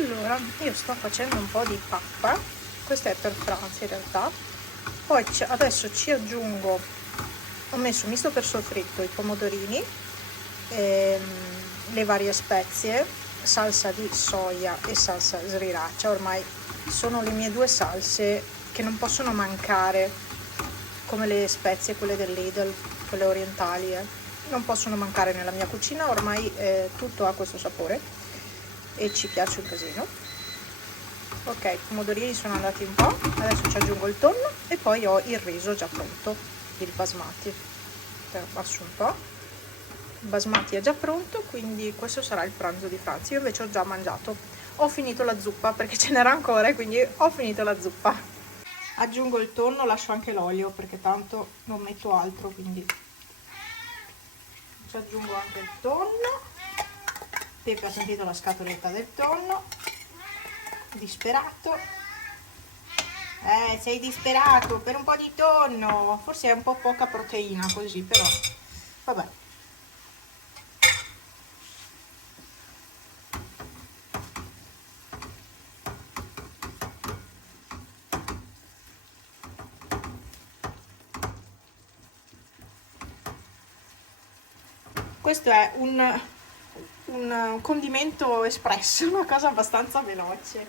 Allora, io sto facendo un po' di pappa, questa è per pranzo in realtà. Poi adesso ci aggiungo, ho messo misto per soffritto, i pomodorini, le varie spezie, salsa di soia e salsa sriracha. Ormai sono le mie due salse che non possono mancare, come le spezie, quelle del Lidl, quelle orientali, non possono mancare nella mia cucina. Ormai tutto ha questo sapore e ci piace un casino. Ok, i pomodorini sono andati un po', adesso ci aggiungo il tonno e poi ho il riso già pronto, il basmati. Passo un po', il basmati è già pronto, quindi questo sarà il pranzo di Franz. Io invece ho già mangiato, ho finito la zuppa perché ce n'era ancora e quindi ho finito la zuppa. Aggiungo il tonno, lascio anche l'olio perché tanto non metto altro, quindi ci aggiungo anche il tonno. Pepe ha sentito la scatoletta del tonno, disperato. Sei disperato per un po' di tonno, forse è un po' poca proteina così, però vabbè. Questo è un condimento espresso, una cosa abbastanza veloce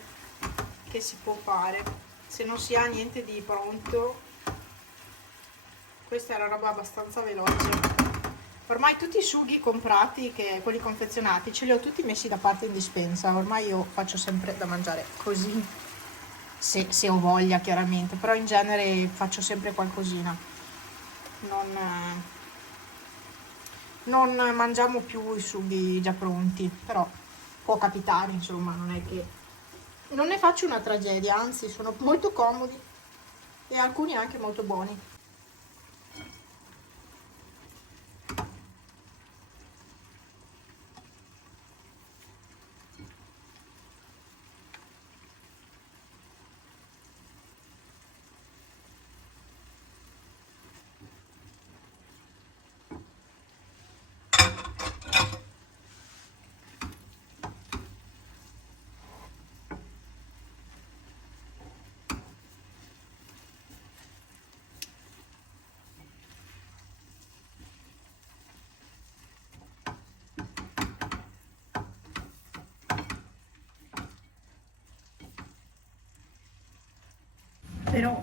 che si può fare se non si ha niente di pronto. Questa è una roba abbastanza veloce. Ormai tutti i sughi comprati, quelli confezionati, ce li ho tutti messi da parte in dispensa. Ormai io faccio sempre da mangiare così, se ho voglia chiaramente, però in genere faccio sempre qualcosina. Non mangiamo più i sughi già pronti, però può capitare, insomma, non è che non ne faccio una tragedia, anzi sono molto comodi e alcuni anche molto buoni.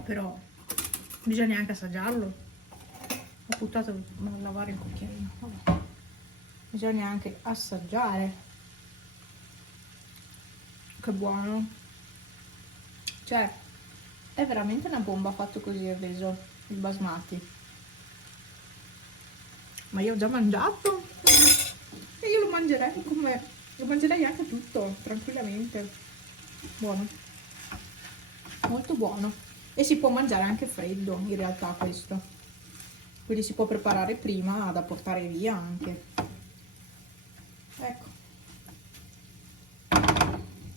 Però bisogna anche assaggiarlo. Ho buttato a lavare il cucchiaino. Vabbè. Bisogna anche assaggiare. Che buono. Cioè, è veramente una bomba fatto così il riso, il basmati. Ma io ho già mangiato e io lo mangerei anche tutto, tranquillamente. Buono. Molto buono. E si può mangiare anche freddo, in realtà, questo. Quindi si può preparare prima da portare via anche. Ecco.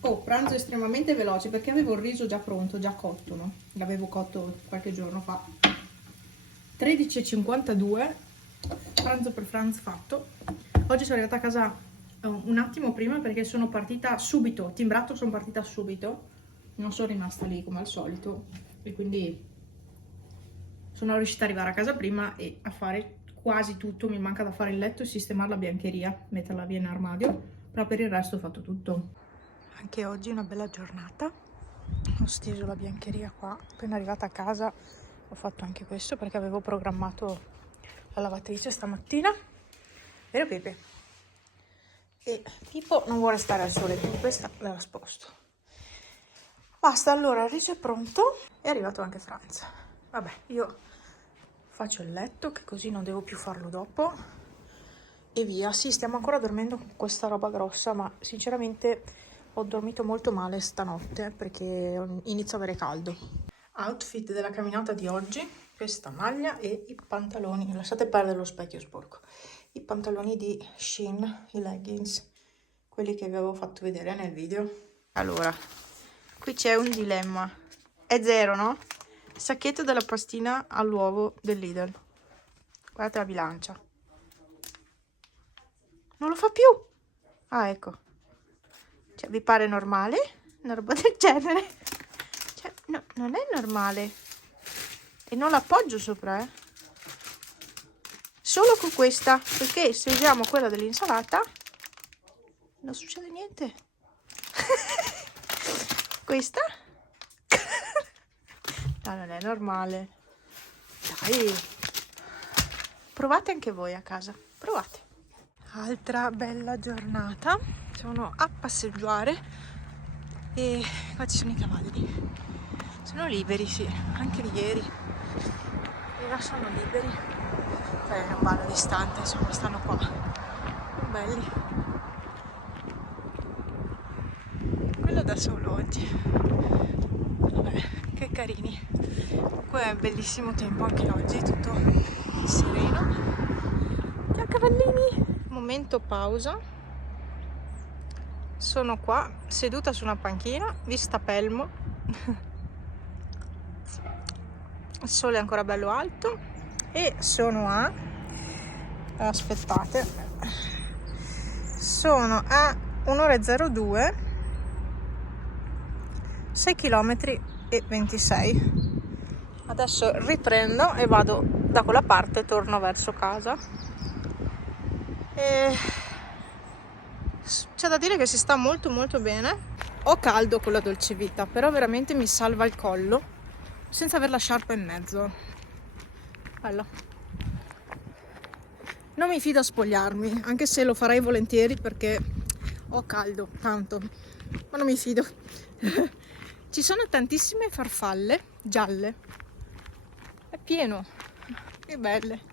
Oh, pranzo estremamente veloce perché avevo il riso già pronto, già cotto, no? L'avevo cotto qualche giorno fa. 13:52, pranzo per Franz fatto. Oggi sono arrivata a casa un attimo prima perché sono partita subito, timbrato, sono partita subito. Non sono rimasta lì come al solito e quindi sono riuscita ad arrivare a casa prima e a fare quasi tutto. Mi manca da fare il letto e sistemare la biancheria, metterla via in armadio, però per il resto ho fatto tutto. Anche oggi è una bella giornata, ho steso la biancheria qua, appena arrivata a casa ho fatto anche questo perché avevo programmato la lavatrice stamattina, vero Pepe? E Pippo non vuole stare al sole, quindi questa la sposto. Basta, allora il riso è pronto, è arrivato anche Franz. Vabbè, io faccio il letto che così non devo più farlo dopo e via. Sì, stiamo ancora dormendo con questa roba grossa, ma sinceramente ho dormito molto male stanotte perché inizio a avere caldo. Outfit della camminata di oggi, questa maglia e i pantaloni, lasciate perdere lo specchio sporco, i pantaloni di Shein, i leggings, quelli che vi avevo fatto vedere nel video. Allora, qui c'è un dilemma, è zero, no? Sacchetto della pastina all'uovo del Lidl, guardate la bilancia, non lo fa più, ah ecco, Cioè, vi pare normale una roba del genere? Cioè, no, non è normale. E non l'appoggio sopra, solo con questa, perché se usiamo quella dell'insalata non succede niente. Questa no, non è normale. Dai, provate anche voi a casa, provate. Altra bella giornata, sono a passeggiare e qua ci sono i cavalli. Sono liberi, sì, anche ieri. E ora sono liberi. Non vanno distante, insomma, stanno qua. Sono belli. Quello da solo oggi. Vabbè, che carini. Comunque è bellissimo tempo anche oggi, tutto sereno. Ciao cavallini! Momento pausa. Sono qua, seduta su una panchina, vista Pelmo. Il sole è ancora bello alto e sono aspettate, sono a 1:02, 6 km e 26. Adesso riprendo e vado da quella parte, torno verso casa. E c'è da dire che si sta molto molto bene. Ho caldo con la dolce vita, però veramente mi salva il collo senza aver la sciarpa in mezzo. Bello. Non mi fido a spogliarmi, anche se lo farei volentieri perché ho caldo, tanto, ma non mi fido. Ci sono tantissime farfalle gialle, è pieno, che belle.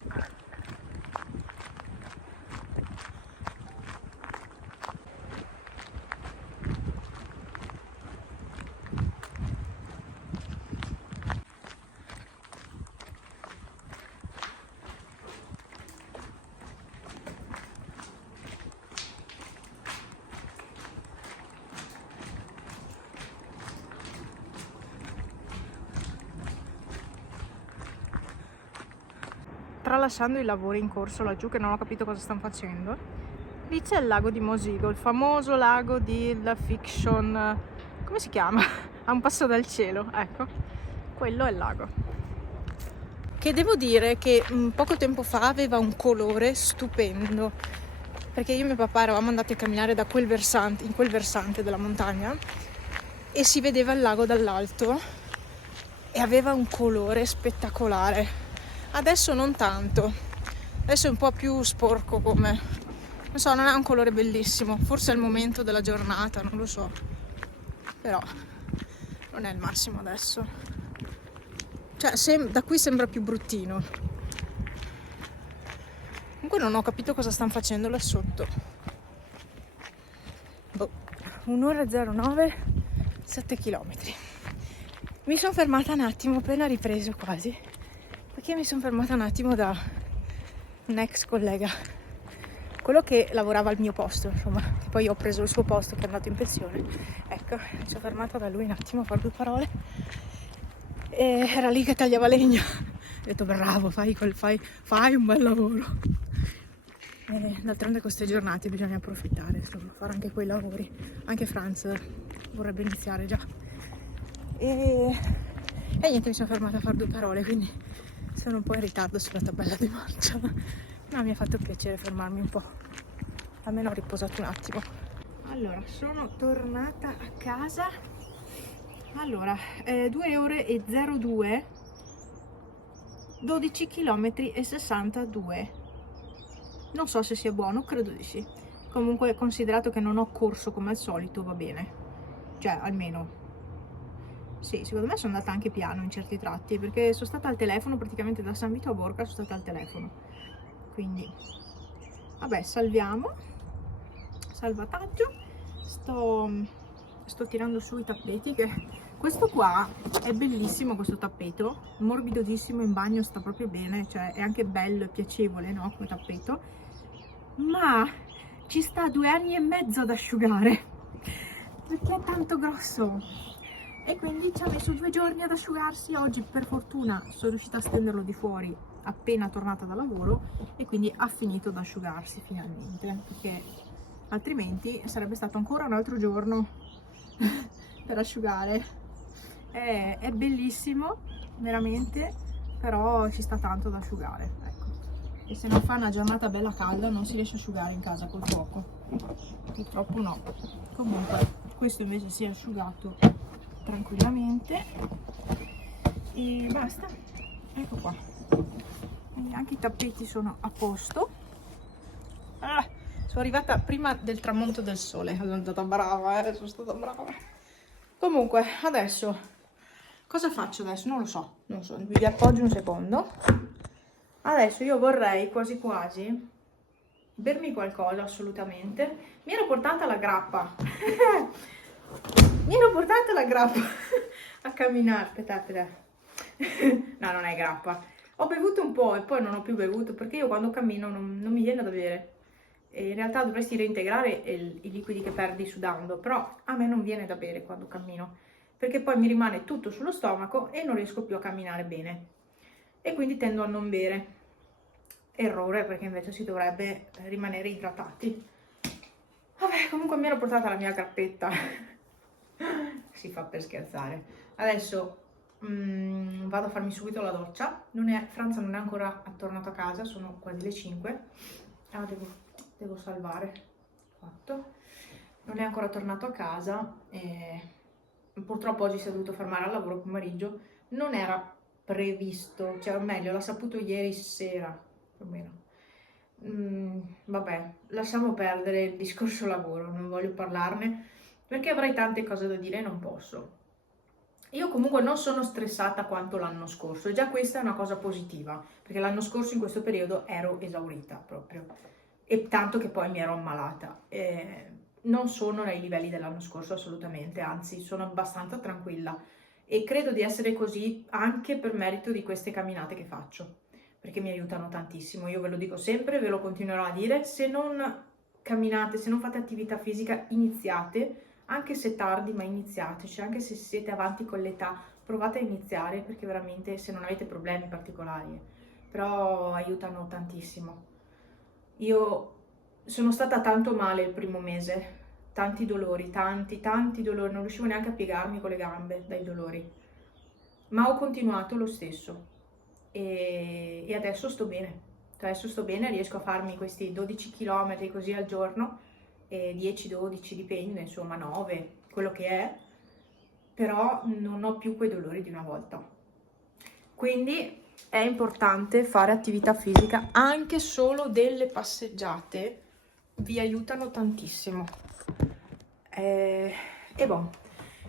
Tralasciando i lavori in corso laggiù, che non ho capito cosa stanno facendo, lì c'è il lago di Mosigo, il famoso lago di La Fiction, come si chiama? A un passo dal cielo, ecco, quello è il lago, che devo dire che poco tempo fa aveva un colore stupendo, perché io e mio papà eravamo andati a camminare da quel versante, in quel versante della montagna, e si vedeva il lago dall'alto e aveva un colore spettacolare. Adesso non tanto, adesso è un po' più sporco, come, non so, non ha un colore bellissimo, forse è il momento della giornata, non lo so, però non è il massimo adesso, cioè da qui sembra più bruttino. Comunque non ho capito cosa stanno facendo là sotto. 1:09, 7 km. Mi sono fermata un attimo, appena ripreso quasi, perché mi sono fermata un attimo da un ex collega, quello che lavorava al mio posto, insomma, che poi ho preso il suo posto, che è andato in pensione. Ecco, mi sono fermata da lui un attimo a fare 2 parole e era lì che tagliava legna. Ho detto bravo, fai un bel lavoro. E d'altronde queste giornate bisogna approfittare, insomma, fare anche quei lavori. Anche Franz vorrebbe iniziare già. E niente, mi sono fermata a fare 2 parole, quindi sono un po' in ritardo sulla tabella di marcia, ma mi ha fatto piacere fermarmi un po', almeno ho riposato un attimo. Allora, sono tornata a casa. Allora, 2:02, 12 km e 62. Non so se sia buono, credo di sì. Comunque, considerato che non ho corso come al solito, va bene. Cioè, almeno sì, secondo me sono andata anche piano in certi tratti, perché sono stata al telefono praticamente da San Vito a Borca, sono stata al telefono. Quindi, vabbè, salviamo. Salvataggio. Sto tirando su i tappeti, che questo qua è bellissimo, questo tappeto, morbidissimo, in bagno sta proprio bene, cioè è anche bello e piacevole, no, come tappeto, ma ci sta 2 anni e mezzo ad asciugare, perché è tanto grosso. E quindi ci ha messo 2 giorni ad asciugarsi. Oggi per fortuna sono riuscita a stenderlo di fuori appena tornata da lavoro e quindi ha finito ad asciugarsi finalmente, perché altrimenti sarebbe stato ancora un altro giorno per asciugare. È bellissimo, veramente, però ci sta tanto da asciugare, ecco. E se non fa una giornata bella calda non si riesce a asciugare in casa col fuoco, purtroppo no. Comunque questo invece si è asciugato tranquillamente e basta, ecco qua. Quindi anche i tappeti sono a posto. Sono arrivata prima del tramonto del sole, sono stata brava, sono stata brava. Comunque adesso cosa faccio adesso? Non lo so, vi appoggio un secondo. Adesso io vorrei quasi quasi bermi qualcosa, assolutamente. Mi ero portata la grappa. Mi ero portata la grappa a camminare. Aspetta. No, non è grappa. Ho bevuto un po' e poi non ho più bevuto perché io quando cammino non mi viene da bere. E in realtà dovresti reintegrare i liquidi che perdi sudando, però a me non viene da bere quando cammino, perché poi mi rimane tutto sullo stomaco e non riesco più a camminare bene. E quindi tendo a non bere. Errore, perché invece si dovrebbe rimanere idratati. Vabbè, comunque mi ero portata la mia grappetta. Si fa per scherzare. Adesso vado a farmi subito la doccia. Franz non è ancora tornato a casa, sono quasi le 5. Devo salvare. Fatto. Non è ancora tornato a casa e purtroppo oggi si è dovuto fermare al lavoro pomeriggio. Non era previsto, cioè o meglio, l'ha saputo ieri sera, più o meno. Vabbè, lasciamo perdere il discorso lavoro, non voglio parlarne perché avrei tante cose da dire e non posso. Io comunque non sono stressata quanto l'anno scorso e già questa è una cosa positiva, perché l'anno scorso in questo periodo ero esaurita proprio, e tanto che poi mi ero ammalata. Non sono ai livelli dell'anno scorso assolutamente, anzi sono abbastanza tranquilla e credo di essere così anche per merito di queste camminate che faccio, perché mi aiutano tantissimo. Io ve lo dico sempre, ve lo continuerò a dire: se non camminate, se non fate attività fisica, iniziate, anche se tardi, ma iniziate, cioè anche se siete avanti con l'età, provate a iniziare, perché veramente, se non avete problemi particolari, però aiutano tantissimo. Io sono stata tanto male il primo mese, tanti dolori, tanti dolori, non riuscivo neanche a piegarmi con le gambe dai dolori, ma ho continuato lo stesso e adesso sto bene. Adesso sto bene, riesco a farmi questi 12 km così al giorno, 10-12 dipende, insomma 9, quello che è, però non ho più quei dolori di una volta. Quindi è importante fare attività fisica, anche solo delle passeggiate vi aiutano tantissimo. E boh,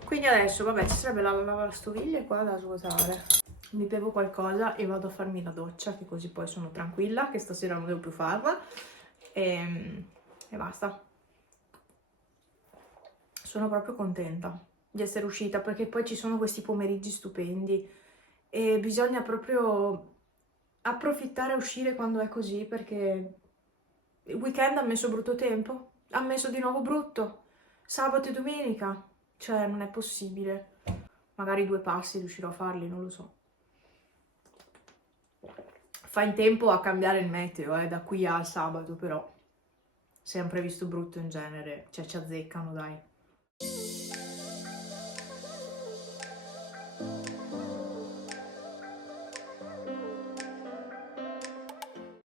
quindi adesso vabbè, ci sarebbe la lavastoviglie qua da svuotare. Mi bevo qualcosa e vado a farmi la doccia, che così poi sono tranquilla, che stasera non devo più farla e basta. Sono proprio contenta di essere uscita, perché poi ci sono questi pomeriggi stupendi e bisogna proprio approfittare e uscire quando è così, perché il weekend ha messo brutto tempo, ha messo di nuovo brutto, sabato e domenica, cioè non è possibile. Magari 2 passi riuscirò a farli, non lo so. Fa in tempo a cambiare il meteo, da qui al sabato, però sempre visto brutto in genere, cioè ci azzeccano, dai.